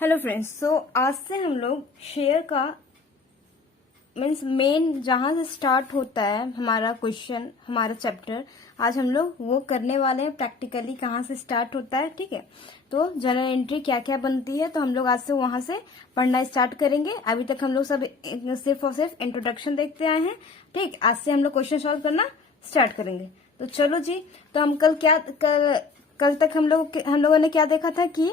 Hello friends. आज से हम लोग शेयर का मीन्स मेन जहां से स्टार्ट होता है हमारा क्वेश्चन, हमारा चैप्टर, आज हम लोग वो करने वाले हैं प्रैक्टिकली कहाँ से स्टार्ट होता है। ठीक है, तो जनरल एंट्री क्या क्या बनती है तो हम लोग आज से वहां से पढ़ना स्टार्ट करेंगे। अभी तक हम लोग सब सिर्फ और सिर्फ इंट्रोडक्शन देखते आए हैं। ठीक, आज से हम लोग क्वेश्चन सॉल्व करना स्टार्ट करेंगे। तो चलो जी, तो हम कल तक हम लोगों ने क्या देखा था कि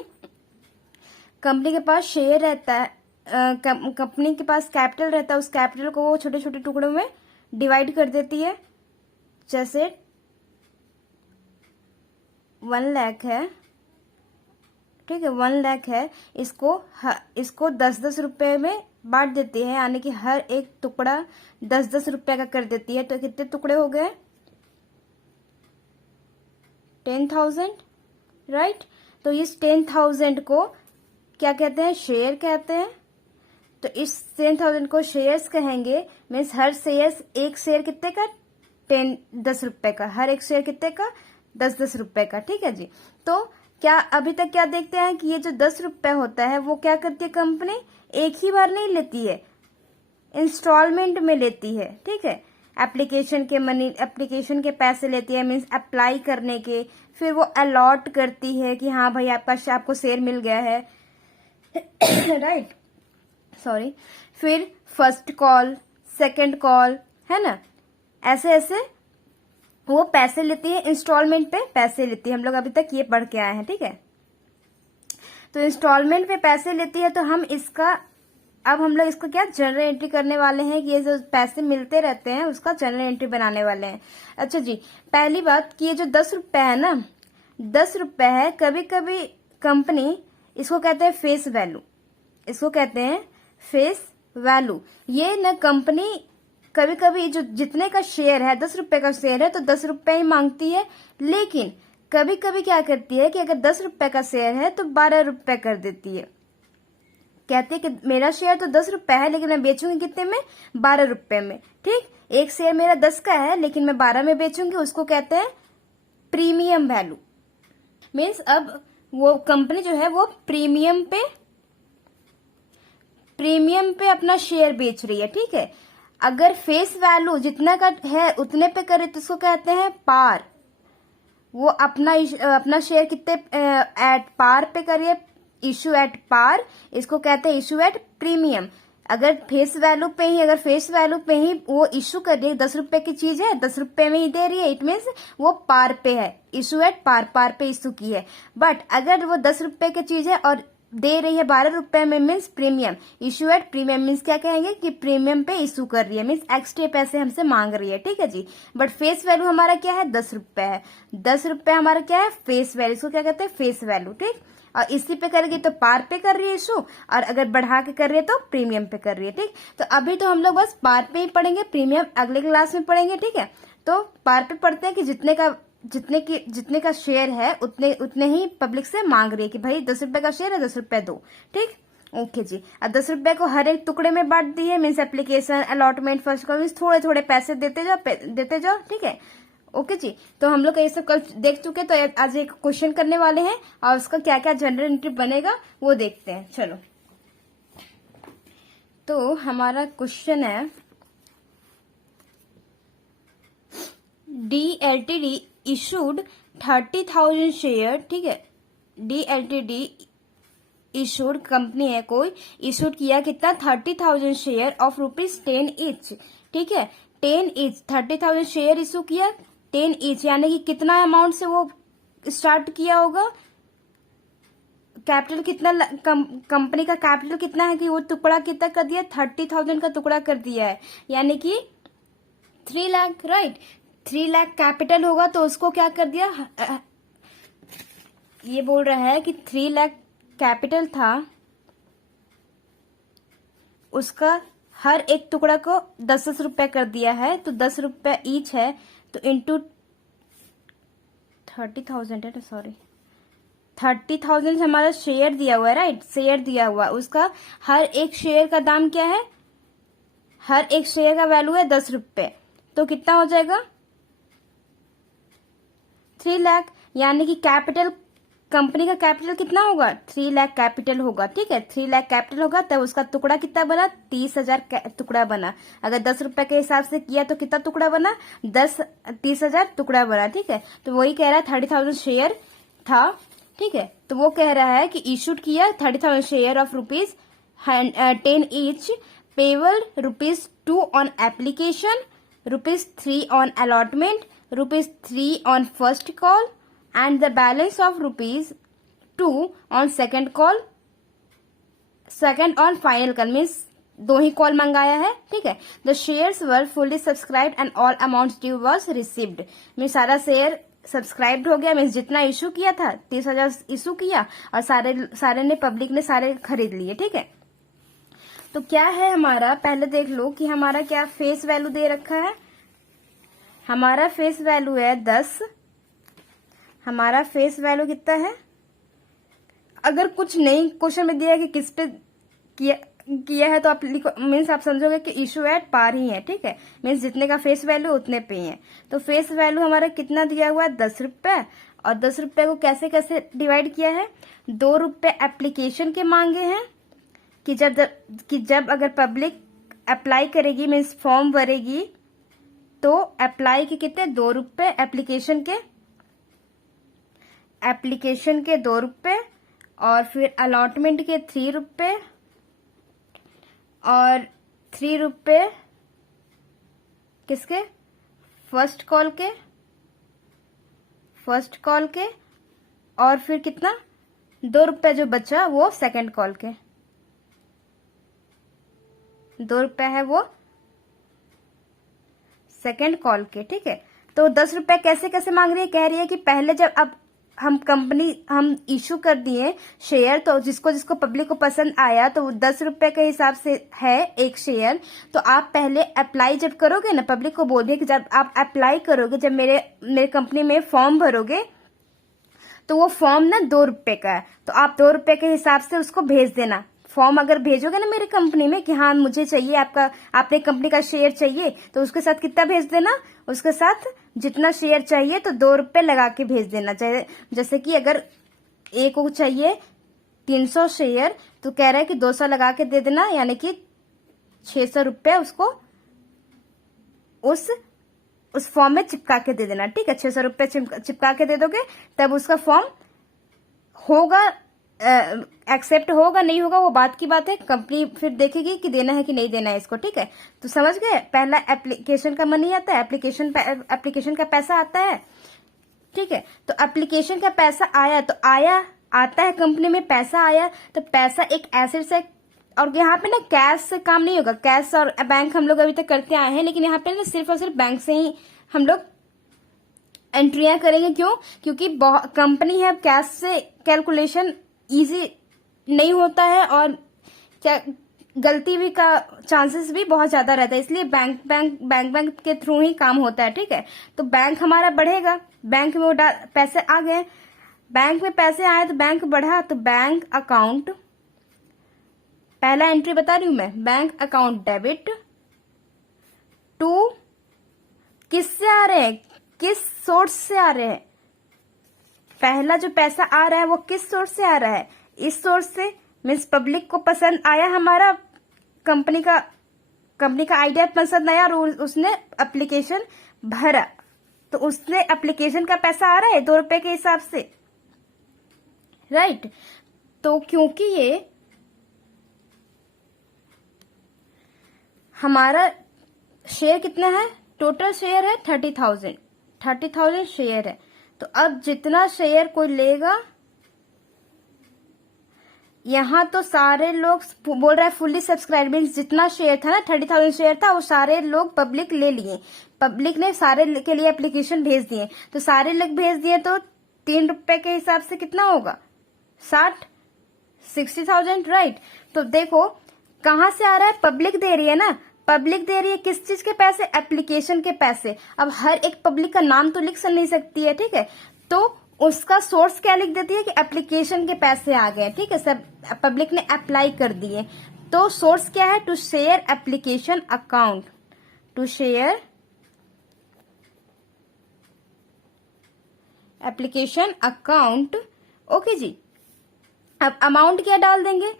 कंपनी के पास शेयर रहता है, कंपनी के पास कैपिटल रहता है, उस कैपिटल को वो छोटे छोटे टुकड़ों में डिवाइड कर देती है। जैसे 1 लाख है, ठीक है, 1 लाख है, इसको 10-10 रुपए में बांट देती है, यानी कि हर एक टुकड़ा 10-10 रुपए का कर देती है। तो कितने टुकड़े हो गए? 10,000, राइट। तो इस 10,000 को क्या कहते हैं? शेयर कहते हैं। तो इस 10,000 को शेयर्स कहेंगे। मीन्स हर शेयर, एक शेयर कितने का? 10 रुपए का। हर एक शेयर कितने का? 10-10 रुपए का। ठीक है जी। तो क्या अभी तक क्या देखते हैं कि ये जो 10 रुपए होता है वो क्या करती है कंपनी? एक ही बार नहीं लेती है, इंस्टॉलमेंट में लेती है। ठीक है, एप्लीकेशन के पैसे लेती है, मीन्स अप्लाई करने के, फिर वो अलॉट करती है कि हाँ भाई आपको शेयर मिल गया है राइट, सॉरी। फिर फर्स्ट कॉल, सेकंड कॉल, है ना, ऐसे ऐसे वो पैसे लेती है, इंस्टॉलमेंट पे पैसे लेती है। हम लोग अभी तक ये पढ़ के आए हैं। ठीक है, तो इंस्टॉलमेंट पे पैसे लेती है। तो अब हम लोग इसका क्या जनरल एंट्री करने वाले हैं कि ये जो पैसे मिलते रहते हैं उसका जनरल एंट्री बनाने वाले हैं। अच्छा जी, पहली बात कि ये जो 10 रुपए है ना, 10 रुपए है, कभी कभी कंपनी इसको कहते हैं फेस वैल्यू, इसको कहते हैं फेस वैल्यू। ये न कंपनी कभी कभी जो जितने का शेयर है, 10 रुपए का शेयर है तो 10 रुपए ही मांगती है, लेकिन कभी कभी क्या करती है कि अगर 10 रुपए का शेयर है तो 12 रुपए कर देती है। कहते हैं कि मेरा शेयर तो 10 रुपए है लेकिन मैं बेचूंगी कितने में? 12 रुपए में। ठीक, एक शेयर मेरा 10 का है लेकिन मैं 12 में बेचूंगी, उसको कहते हैं प्रीमियम वैल्यू। मीन्स अब वो कंपनी जो है वो प्रीमियम पे अपना शेयर बेच रही है। ठीक है, अगर फेस वैल्यू जितना का है उतने पे करे तो उसको कहते हैं पार। वो अपना शेयर कितने एट पार पे करिए, इशू एट पार, इसको कहते हैं इशू एट प्रीमियम। अगर फेस वैल्यू पे ही वो इशू कर रही है, 10 रुपए की चीज है, 10 रुपए में ही दे रही है, इट मीन्स वो पार पे है, इशू एट पार पे इशू की है। बट अगर वो 10 रुपए की चीज है और दे रही है 12 रुपए में, means premium, issue at premium, means क्या कहेंगे कि प्रीमियम पे इशू कर रही है, मीन्स एक्स्ट्रा पैसे हमसे मांग रही है। ठीक है जी, बट फेस वैल्यू हमारा क्या है? 10 रुपए है। 10 रुपए हमारा क्या है? फेस वैल्यू, इसको क्या कहते हैं? Face value. ठीक, और इसी पे करेगी तो पार पे कर रही है इशू, और अगर बढ़ा के कर रही है तो प्रीमियम पे कर रही है। ठीक, तो अभी तो हम लोग बस पार पे ही पढ़ेंगे, प्रीमियम अगले क्लास में पढ़ेंगे। ठीक है, तो पार पे पढ़ते हैं कि जितने का शेयर है उतने ही पब्लिक से मांग रही है कि भाई 10 रुपए का शेयर है, 10 रुपए दो। ठीक, ओके जी। अब 10 रुपए को हर एक टुकड़े में बांट दिए, means application, allotment, first call, means थोड़े थोड़े पैसे देते जाओ। ठीक है, ओके जी। तो हम लोग ये सब कल देख चुके, तो आज एक क्वेश्चन करने वाले हैं और उसका क्या क्या जनरल एंट्री बनेगा वो देखते हैं। चलो, तो हमारा क्वेश्चन है DLTD इशूड 30,000 शेयर। ठीक है, DLTD इशूड, कंपनी है कोई, इशूड किया कितना? 30,000 शेयर ऑफ ₹10 ईच। ठीक है, 10 ईच, 30,000 शेयर इशू किया 10 ईच, यानी कि कितना अमाउंट से वो स्टार्ट किया होगा? कैपिटल कितना, कंपनी का कैपिटल कितना है कि वो टुकड़ा कितना कर दिया? 30,000 का टुकड़ा कर दिया है, यानी कि 3 लाख, राइट। 3 लाख कैपिटल होगा तो उसको क्या कर दिया? ये बोल रहा है कि 3 लाख कैपिटल था, उसका हर एक टुकड़ा को 10-10 रुपए कर दिया है, तो 10 रुपए ईच है, तो इंटू 30,000 है, सॉरी 30,000 हमारा शेयर दिया हुआ है, राइट, शेयर दिया हुआ, उसका हर एक शेयर का दाम क्या है? हर एक शेयर का वैल्यू है 10 रुपए, तो कितना हो जाएगा? 3 लाख, यानी कि कैपिटल कंपनी का कैपिटल कितना होगा, 3 लाख कैपिटल होगा, ठीक है। 3 लाख कैपिटल होगा तब उसका टुकड़ा कितना बना, 30,000 टुकड़ा बना। अगर 10 रुपए के हिसाब से किया तो कितना टुकड़ा बना, 30,000 टुकड़ा बना, ठीक है। तो वही कह रहा है 30,000 शेयर था, ठीक है। तो वो कह रहा है कि इशूड किया 30,000 share of ₹10 each, payable ₹2 on application, ₹3 on allotment, ₹3 on first call, and the balance of ₹2 on second call, second on final call, means 2 he call मंगाया है, ठीक है। The shares were fully subscribed and all amounts due was received, mean सारा share subscribed हो गया, means जितना issue किया था 30,000 इशू किया और सारे ने पब्लिक ने सारे खरीद लिए, ठीक है। तो क्या है हमारा, पहले देख लो कि हमारा क्या फेस वैल्यू दे रखा है। हमारा फेस वैल्यू है 10। हमारा फेस वैल्यू कितना है, अगर कुछ नहीं क्वेश्चन में दिया है कि किस पे किया है तो आप लिखो, मीन्स आप समझोगे कि इशू एट पार ही है, ठीक है। मीन्स जितने का फेस वैल्यू उतने पे ही है। तो फेस वैल्यू हमारा कितना दिया हुआ है, 10 रुपए। और 10 रुपए को कैसे कैसे डिवाइड किया है, 2 रुपए एप्लीकेशन के मांगे हैं कि जब अगर पब्लिक अप्लाई करेगी, मीन्स फॉर्म भरेगी, तो अप्लाई के कितने, 2 रुपए, एप्लीकेशन के 2 रुपए, और फिर अलॉटमेंट के 3 रुपए, और 3 रुपए किसके, फर्स्ट कॉल के, और फिर कितना, 2 रुपए जो बचा वो सेकंड कॉल के, 2 रुपए है वो सेकंड कॉल के, ठीक है। तो 10 रुपए कैसे कैसे मांग रही है, कह रही है कि पहले जब अब हम इशू कर दिए शेयर, तो जिसको पब्लिक को पसंद आया तो 10 रुपए के हिसाब से है एक शेयर। तो आप पहले अप्लाई जब करोगे ना, पब्लिक को बोल दिए कि जब आप अप्लाई करोगे, जब मेरे कंपनी में फॉर्म भरोगे, तो वो फॉर्म ना 2 रुपए का है, तो आप 2 रुपए के हिसाब से उसको भेज देना। फॉर्म अगर भेजोगे ना मेरे कंपनी में कि हाँ मुझे चाहिए आपने कंपनी का शेयर चाहिए, तो उसके साथ कितना भेज देना, उसके साथ जितना शेयर चाहिए तो 2 रुपए लगा के भेज देना। चाहे जैसे कि अगर एक को चाहिए 300 शेयर, तो कह रहा है कि 200 लगा के दे देना, यानी कि 600 रुपए उसको उस फॉर्म में चिपका के दे देना, ठीक है। 600 रुपए चिपका के दे दोगे, तब उसका फॉर्म होगा, एक्सेप्ट होगा नहीं होगा वो बात की बात है, कंपनी फिर देखेगी कि देना है कि नहीं देना है इसको, ठीक है। तो समझ गए, पहला एप्लीकेशन का मनी आता है, एप्लीकेशन का पैसा आता है, ठीक है। तो एप्लीकेशन का पैसा आया तो आता है कंपनी में, पैसा आया तो पैसा एक एसेट से, और यहाँ पे ना कैश से काम नहीं होगा, कैश और बैंक हम लोग अभी तक करते आए हैं, लेकिन यहाँ पे ना सिर्फ और सिर्फ बैंक से ही हम लोग एंट्रियां करेंगे। क्यों, क्योंकि कंपनी है, कैश से कैलकुलेशन इजी नहीं होता है और गलती भी का चांसेस भी बहुत ज्यादा रहता है, इसलिए बैंक के थ्रू ही काम होता है, ठीक है। तो बैंक हमारा बढ़ेगा, बैंक में पैसे आ गए, बैंक में पैसे आए तो बैंक बढ़ा, तो बैंक अकाउंट, पहला एंट्री बता रही हूं मैं, बैंक अकाउंट डेबिट टू, किससे आ रहे हैं, किस सोर्स से आ रहे हैं, पहला जो पैसा आ रहा है वो किस सोर्स से आ रहा है, इस सोर्स से, मीन्स पब्लिक को पसंद आया हमारा कंपनी का आइडिया पसंद आया और उसने एप्लीकेशन भरा, तो उसने एप्लीकेशन का पैसा आ रहा है 2 रुपए के हिसाब से, राइट। तो क्योंकि ये हमारा शेयर कितना है, टोटल शेयर है 30,000 शेयर है। तो अब जितना शेयर कोई लेगा, यहाँ तो सारे लोग बोल रहा है फुल्ली सब्सक्राइब, मीन्स जितना शेयर था ना 30,000 शेयर था, वो सारे लोग पब्लिक ले लिए, पब्लिक ने सारे के लिए एप्लीकेशन भेज दिए, तो सारे लोग भेज दिए, तो 3 रुपए के हिसाब से कितना होगा, 60,000, राइट। तो देखो कहाँ से आ रहा है, पब्लिक दे रही है ना, पब्लिक दे रही है किस चीज के पैसे, एप्लीकेशन के पैसे। अब हर एक पब्लिक का नाम तो लिख नहीं सकती है, ठीक है, तो उसका सोर्स क्या लिख देती है कि एप्लीकेशन के पैसे आ गए, ठीक है, सब पब्लिक ने अप्लाई कर दिए, तो सोर्स क्या है, to share application account, to share application account okay जी। अब अमाउंट क्या डाल देंगे,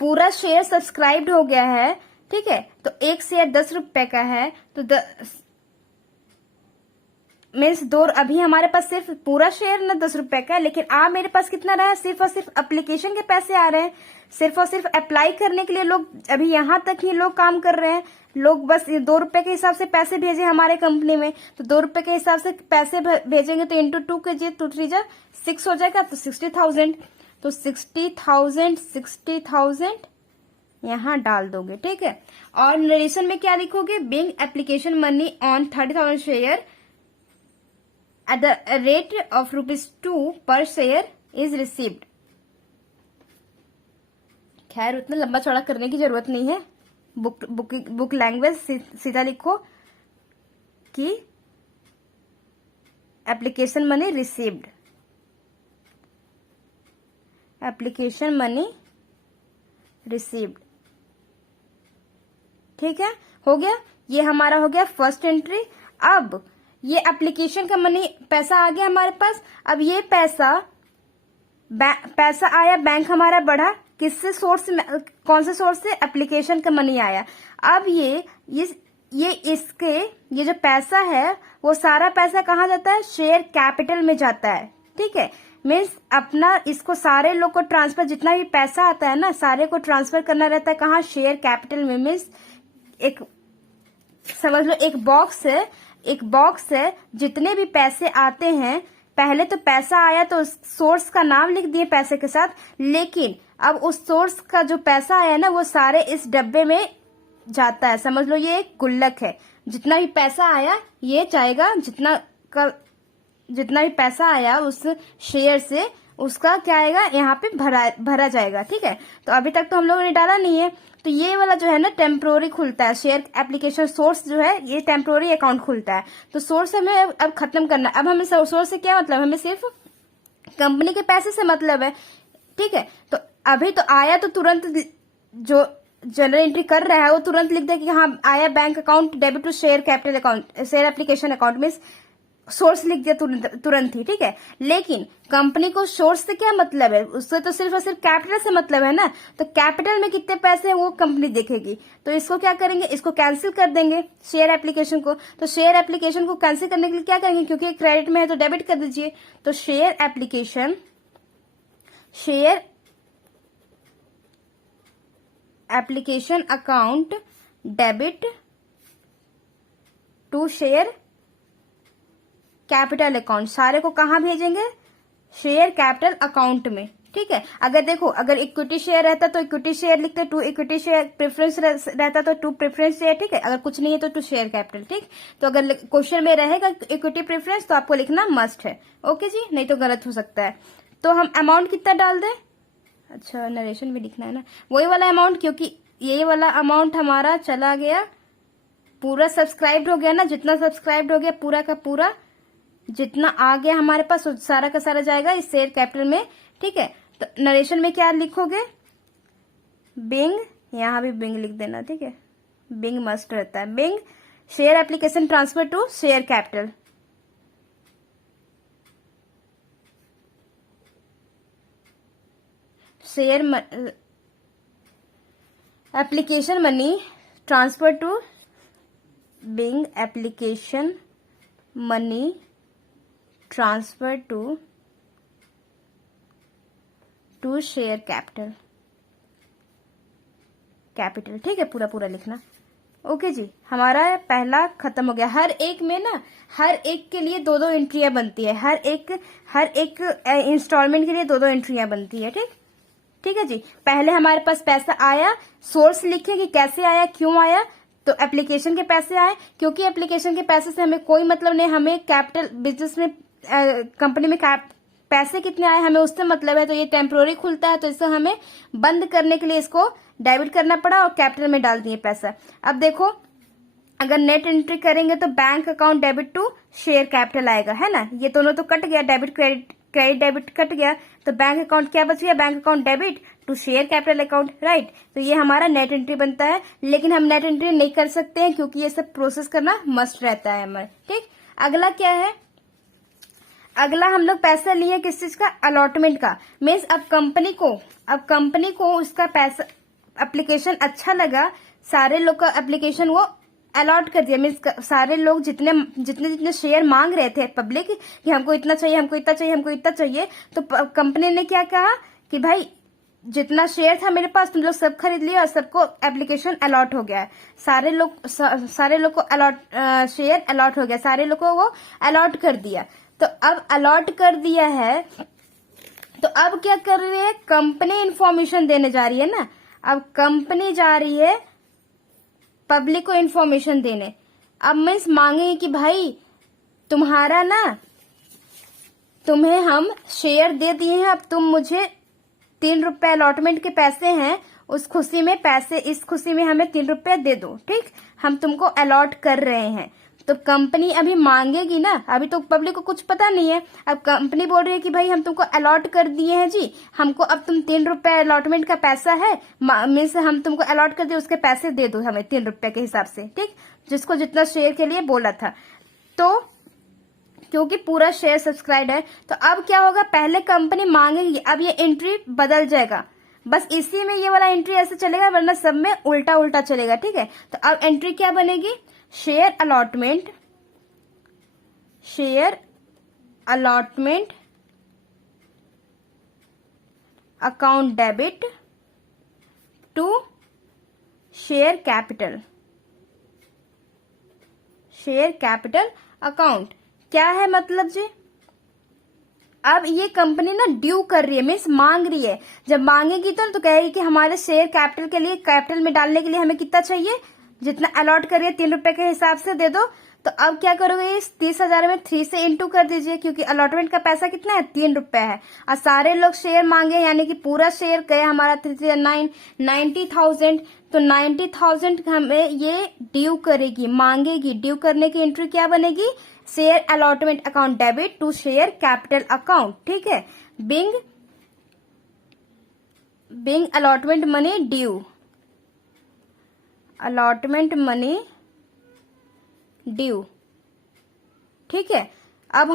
पूरा शेयर सब्सक्राइब्ड हो गया है, ठीक है, तो एक शेयर 10 रुपए का है, तो मीन्स दो, अभी हमारे पास सिर्फ पूरा शेयर ना 10 रुपए का है, लेकिन आप मेरे पास कितना रहा है, सिर्फ और सिर्फ एप्लीकेशन के पैसे आ रहे हैं, सिर्फ और सिर्फ अप्लाई करने के लिए लोग अभी यहां तक ही लोग काम कर रहे हैं। लोग बस 2 रुपए के हिसाब से पैसे भेजे हमारे कंपनी में, तो 2 रुपए के हिसाब से पैसे भेजेंगे तो इंटू 2 कीजिए, 2 3 जा 6 हो जाएगा, तो 60,000, तो 60,000 यहाँ डाल दोगे, ठीक है। और नरेशन में क्या लिखोगे, being application money on 30,000 share at the rate of ₹2 per share is received। खैर उतना लंबा चौड़ा करने की जरूरत नहीं है, बुक लैंग्वेज सीधा लिखो कि application money received, application money received, ठीक है, हो गया। ये हमारा हो गया फर्स्ट एंट्री। अब ये एप्लीकेशन का मनी पैसा आ गया हमारे पास। अब ये पैसा आया, बैंक हमारा बढ़ा, किससे सोर्स में, कौन से सोर्स से, एप्लीकेशन का मनी आया। अब ये इसके ये जो पैसा है वो सारा पैसा कहाँ जाता है, शेयर कैपिटल में जाता है, ठीक है। मीन्स अपना इसको सारे लोग को ट्रांसफर, जितना भी पैसा आता है ना सारे को ट्रांसफर करना रहता है कहाँ, शेयर कैपिटल में। मीन्स एक समझ लो एक बॉक्स है, जितने भी पैसे आते हैं, पहले तो पैसा आया तो सोर्स का नाम लिख दिए पैसे के साथ, लेकिन अब उस सोर्स का जो पैसा आया ना वो सारे इस डब्बे में जाता है। समझ लो ये एक गुल्लक है, जितना भी पैसा आया ये जाएगा, जितना भी पैसा आया उस शेयर से उसका क्या आएगा, यहाँ पे भरा जाएगा, ठीक है। तो अभी तक तो हम लोगों ने डाला नहीं है, तो ये वाला जो है ना टेम्पोररी खुलता है, शेयर एप्लीकेशन सोर्स जो है ये टेम्पोररी अकाउंट खुलता है। तो सोर्स हमें अब खत्म करना है। अब हमें सोर्स से क्या मतलब, हमें सिर्फ कंपनी के पैसे से मतलब है, ठीक है। तो अभी तो आया तो तुरंत जो जनरल एंट्री कर रहा है वो तुरंत लिख दे कि हाँ आया bank account debit to share capital account, share application account में सोर्स लिख दिया तुरंत ही, ठीक है। लेकिन कंपनी को सोर्स से क्या मतलब है, उससे तो सिर्फ और सिर्फ कैपिटल से मतलब है ना, तो कैपिटल में कितने पैसे हैं वो कंपनी देखेगी। तो इसको क्या करेंगे, इसको कैंसिल कर देंगे शेयर एप्लीकेशन को। तो शेयर एप्लीकेशन को कैंसिल करने के लिए क्या करेंगे, क्योंकि क्रेडिट में है तो डेबिट कर दीजिए। तो share application account debit to share capital account, सारे को कहां भेजेंगे, शेयर कैपिटल अकाउंट में, ठीक है। अगर देखो अगर इक्विटी शेयर रहता तो इक्विटी शेयर लिखते, टू इक्विटी शेयर, प्रेफरेंस रहता तो टू प्रेफरेंस शेयर, ठीक है। अगर कुछ नहीं है तो टू शेयर कैपिटल, ठीक। तो अगर क्वेश्चन में रहेगा इक्विटी प्रेफरेंस तो आपको लिखना मस्ट है, ओके जी, नहीं तो गलत हो सकता है। तो हम अमाउंट कितना डाल दें, अच्छा नरेशन में लिखना है ना वही वाला अमाउंट, क्योंकि यही वाला अमाउंट हमारा चला गया, पूरा सब्सक्राइब्ड हो गया ना, जितना सब्सक्राइब्ड हो गया पूरा का पूरा, जितना आ गया हमारे पास सारा का सारा जाएगा इस शेयर कैपिटल में, ठीक है। तो नरेशन में क्या लिखोगे, बिंग, यहां भी बिंग लिख देना, ठीक है, बिंग मस्ट रहता है, being share application transfer to share capital, share application money transfer to being application money transfer to share capital, ठीक है, पूरा पूरा लिखना, ओके जी। हमारा पहला खत्म हो गया। हर एक में ना, हर एक के लिए 2-2 एंट्रियां बनती है, हर एक इंस्टॉलमेंट के लिए 2-2 एंट्रियां बनती है, ठीक है जी। पहले हमारे पास पैसा आया, सोर्स लिखे कि कैसे आया, क्यों आया, तो एप्लीकेशन के पैसे आए, क्योंकि एप्लीकेशन के पैसे से हमें कोई मतलब नहीं, हमें कैपिटल बिजनेस में कंपनी में पैसे कितने आए हमें उससे मतलब है। तो ये टेम्पोररी खुलता है, तो इसे हमें बंद करने के लिए इसको डेबिट करना पड़ा और कैपिटल में डाल दिए पैसा। अब देखो अगर नेट एंट्री करेंगे तो bank account debit to share capital आएगा, है ना, ये दोनों तो कट गया, डेबिट क्रेडिट डेबिट कट गया, तो बैंक अकाउंट क्या बच गया, bank account debit to share capital account, right. तो ये हमारा नेट एंट्री बनता है, लेकिन हम नेट एंट्री नहीं कर सकते हैं क्योंकि ये सब प्रोसेस करना मस्ट रहता है हमारे, ठीक। अगला क्या है, अगला हम लोग पैसा लिए किस चीज का, अलॉटमेंट का। मीन्स अब कंपनी को उसका पैसा एप्लीकेशन अच्छा लगा, सारे लोग का एप्लीकेशन वो अलॉट कर दिया। मीन्स सारे लोग जितने जितने शेयर मांग रहे थे पब्लिक कि हमको इतना चाहिए, हमको इतना चाहिए, हमको इतना चाहिए, तो कंपनी ने क्या कहा कि भाई जितना शेयर था मेरे पास तुम लोग सब खरीद लिया और सबको एप्लीकेशन अलॉट हो गया है। सारे लोग को शेयर अलॉट हो गया, सारे लोग को वो अलॉट कर दिया। तो अब अलॉट कर दिया है तो अब क्या कर रही है कंपनी, इंफॉर्मेशन देने जा रही है ना। अब कंपनी जा रही है पब्लिक को इंफॉर्मेशन देने। अब मीन्स मांगेगी कि भाई तुम्हारा ना, तुम्हें हम शेयर दे दिए हैं, अब तुम मुझे 3 रुपए अलॉटमेंट के पैसे हैं, उस खुशी में इस खुशी में हमें 3 रुपए दे दो, ठीक, हम तुमको अलॉट कर रहे हैं। तो कंपनी अभी मांगेगी ना, अभी तो पब्लिक को कुछ पता नहीं है। अब कंपनी बोल रही है कि भाई हम तुमको अलॉट कर दिए हैं जी, हमको अब तुम 3 रुपए अलॉटमेंट का पैसा है, मीन्स हम तुमको अलॉट कर दिए, उसके पैसे दे दो हमें 3 रुपए के हिसाब से, ठीक, जिसको जितना शेयर के लिए बोला था। तो क्योंकि पूरा शेयर सब्सक्राइब है, तो अब क्या होगा, पहले कंपनी मांगेगी, अब ये एंट्री बदल जाएगा। बस इसी में ये वाला एंट्री ऐसे चलेगा, वरना सब में उल्टा उल्टा चलेगा, ठीक है। तो अब एंट्री क्या बनेगी, share allotment account debit to share capital account. क्या है मतलब जी, अब ये कंपनी ना ड्यू कर रही है, मीन्स मांग रही है। जब मांगेगी तो कहेगी कि हमारे शेयर कैपिटल के लिए, कैपिटल में डालने के लिए हमें कितना चाहिए, जितना अलॉट करिए 3 रुपए के हिसाब से दे दो। तो अब क्या करोगे, इस 30,000 में 3 से इंटू कर दीजिए, क्योंकि अलॉटमेंट का पैसा कितना है, 3 रुपए है, और सारे लोग शेयर मांगे, यानी कि पूरा शेयर गया हमारा 90,000। तो 90,000 हमें ये ड्यू करेगी, मांगेगी। ड्यू करने की एंट्री क्या बनेगी, share allotment account debit to share capital account, ठीक है। Being allotment money due, allotment money due, ठीक है। अब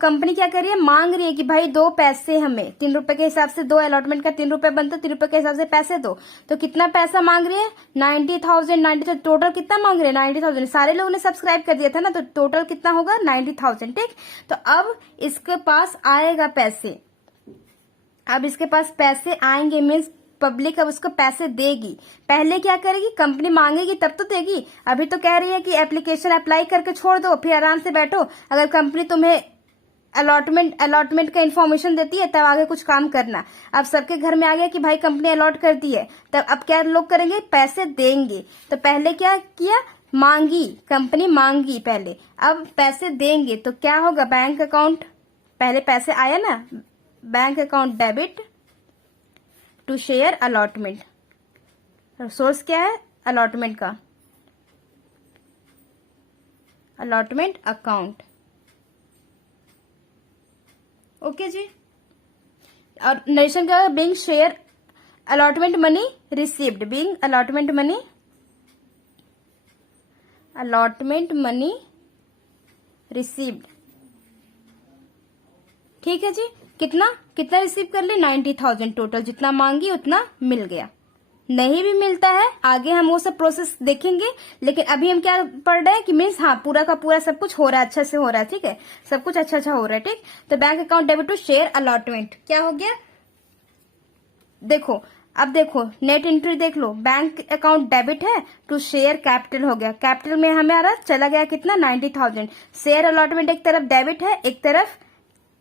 कंपनी क्या कर रही है, मांग रही है कि भाई दो पैसे हमें 3 रुपए के हिसाब से, 2 अलॉटमेंट का 3 रुपए बनता, 3 रुपए के हिसाब से पैसे दो। तो कितना पैसा मांग रही है, 90,000 टोटल कितना मांग रही है, 90,000। सारे लोगों ने सब्सक्राइब कर दिया था ना, तो टोटल कितना होगा, 90,000, ठीक। तो अब इसके पास आएगा पैसे, अब इसके पास पैसे आएंगे, मीन्स पब्लिक अब उसको पैसे देगी। पहले क्या करेगी, कंपनी मांगेगी तब तो देगी। अभी तो कह रही है कि एप्लीकेशन अप्लाई करके छोड़ दो, फिर आराम से बैठो। अगर कंपनी तुम्हें अलॉटमेंट का इन्फॉर्मेशन देती है तब आगे कुछ काम करना। अब सबके घर में आ गया कि भाई कंपनी अलॉट कर दी है, तब अब क्या लोग करेंगे, पैसे देंगे। तो पहले क्या किया, मांगी, कंपनी मांगी पहले, अब पैसे देंगे। तो क्या होगा, बैंक अकाउंट, पहले पैसे आया ना, bank account debit to share allotment. Source क्या है अलॉटमेंट का, अलॉटमेंट अकाउंट, ओके जी। और नरेशन क्या है, being share allotment money received, being allotment money received, ठीक है जी। कितना रिसीव कर ले, 90,000 टोटल, जितना मांगी उतना मिल गया। नहीं भी मिलता है आगे हम वो सब प्रोसेस देखेंगे, लेकिन अभी हम क्या पढ़ रहे हैं कि मीन्स हाँ पूरा का पूरा सब कुछ हो रहा है, अच्छे से हो रहा है, ठीक है, सब कुछ अच्छा हो रहा है, ठीक। तो bank account debit to share allotment क्या हो गया, देखो अब देखो नेट एंट्री देख लो, बैंक अकाउंट डेबिट है टू शेयर कैपिटल हो गया, कैपिटल में हमारा चला गया कितना 90,000, शेयर अलॉटमेंट एक तरफ डेबिट है एक तरफ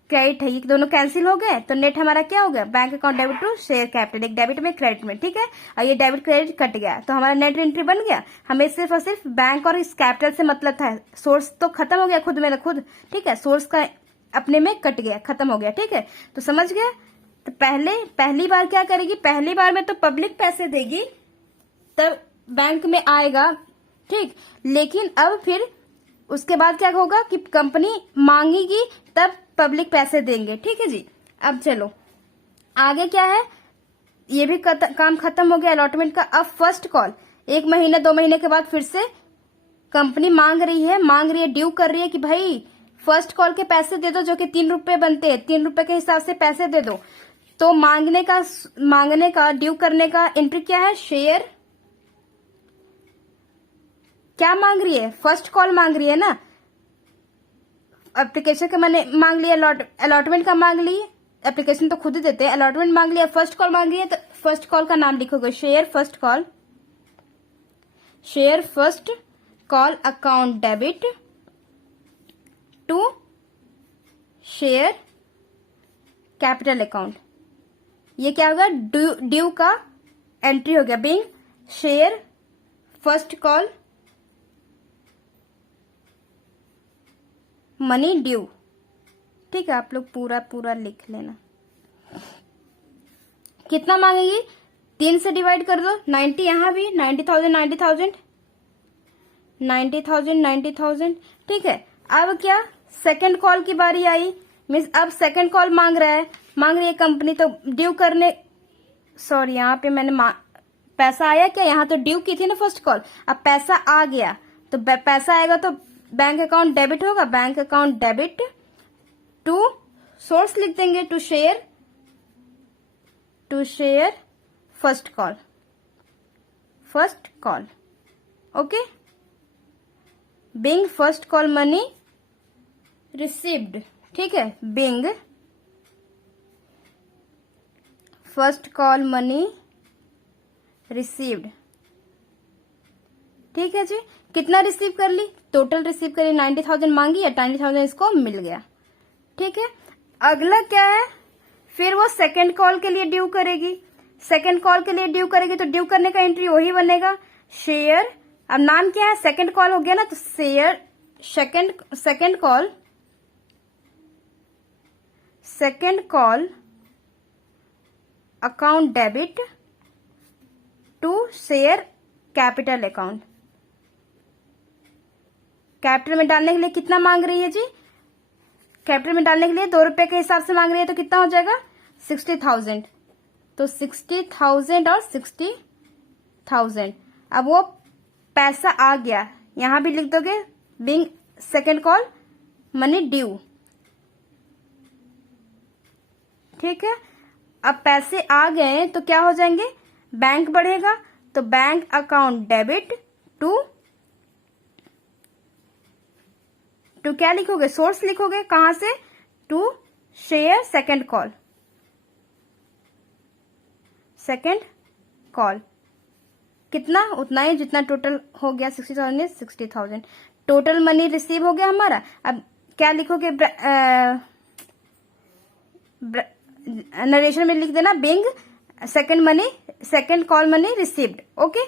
क्रेडिट है, ये दोनों कैंसिल हो गए, तो नेट हमारा क्या हो गया, bank account debit to share capital, एक डेबिट में क्रेडिट में, ठीक है, और ये डेबिट क्रेडिट कट गया, तो हमारा नेट एंट्री बन गया। हमें सिर्फ और सिर्फ बैंक और इस कैपिटल से मतलब था, सोर्स तो खत्म हो गया खुद में खुद, ठीक है, सोर्स का अपने में कट गया, खत्म हो गया, ठीक है, तो समझ गया। तो पहली बार क्या करेगी, पहली बार में तो पब्लिक पैसे देगी तब बैंक में आएगा, ठीक, लेकिन अब फिर उसके बाद क्या होगा कि कंपनी मांगेगी तब पब्लिक पैसे देंगे, ठीक है जी। अब चलो आगे क्या है, ये भी काम खत्म हो गया अलॉटमेंट का। अब फर्स्ट कॉल 1 महीने 2 महीने के बाद फिर से कंपनी मांग रही है, ड्यू कर रही है कि भाई फर्स्ट कॉल के पैसे दे दो जो कि 3 रुपए बनते हैं, 3 रुपए के हिसाब से पैसे दे दो। तो मांगने का ड्यू करने का एंट्री क्या है? शेयर। क्या मांग रही है? फर्स्ट कॉल मांग रही है ना। एप्लीकेशन का मैंने मांग लिया, अलॉटमेंट का मांग ली, एप्लीकेशन तो खुद ही देते हैं, अलॉटमेंट मांग लिया, फर्स्ट कॉल मांग रही है, तो फर्स्ट कॉल का नाम लिखोगे share first call. Share first call account debit to share capital account. ये क्या होगा? ड्यू का एंट्री हो गया। Being share first call money due. ठीक है, आप लोग पूरा लिख लेना। कितना मांगेगी? 3 से डिवाइड कर दो। 90 यहां भी 90,000 90,000। ठीक है, अब क्या? सेकंड कॉल की बारी आई। मीन्स अब सेकंड कॉल मांग रही है कंपनी, तो ड्यू करने, सॉरी यहाँ पे मैंने पैसा आया क्या? यहाँ तो ड्यू की थी ना फर्स्ट कॉल, अब पैसा आ गया, तो पैसा आएगा तो बैंक अकाउंट डेबिट होगा। Bank account debit to source लिख देंगे, to share first call. Okay, being first call money received. ठीक है, being first call money received. ठीक है जी, कितना रिसीव कर ली? टोटल रिसीव करी 90,000 मांगी है, 90,000 इसको मिल गया। ठीक है, अगला क्या है? फिर वो सेकंड कॉल के लिए ड्यू करेगी। सेकंड कॉल के लिए ड्यू करेगी तो ड्यू करने का एंट्री वही बनेगा, शेयर। अब नाम क्या है? सेकंड कॉल हो गया ना, तो share second call account debit to share capital account. Capital में डालने के लिए कितना मांग रही है जी? कैपिटल में डालने के लिए 2 रुपए के हिसाब से मांग रही है, तो कितना हो जाएगा? 60,000। तो 60,000 और 60,000। अब वो पैसा आ गया, यहां भी लिख दोगे being second call money due. ठीक है, अब पैसे आ गए तो क्या हो जाएंगे? बैंक बढ़ेगा, तो बैंक अकाउंट डेबिट टू क्या लिखोगे? सोर्स लिखोगे, कहां से? To share second call. कितना? उतना ही जितना टोटल हो गया 60,000 60,000 टोटल मनी रिसीव हो गया हमारा। अब क्या लिखोगे? नरेशन में लिख देना being second call money received. Okay,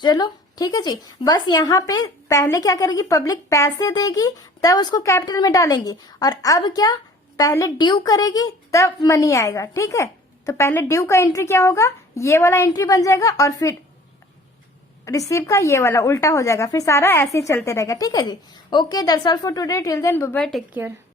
चलो ठीक है जी। बस यहाँ पे पहले क्या करेगी? पब्लिक पैसे देगी तब उसको कैपिटल में डालेंगी, और अब क्या? पहले ड्यू करेगी तब मनी आएगा। ठीक है, तो पहले ड्यू का एंट्री क्या होगा? ये वाला एंट्री बन जाएगा, और फिर रिसीव का ये वाला उल्टा हो जाएगा, फिर सारा ऐसे ही चलते रहेगा। ठीक है जी। Okay, that's all for today. Till then bye bye, take care.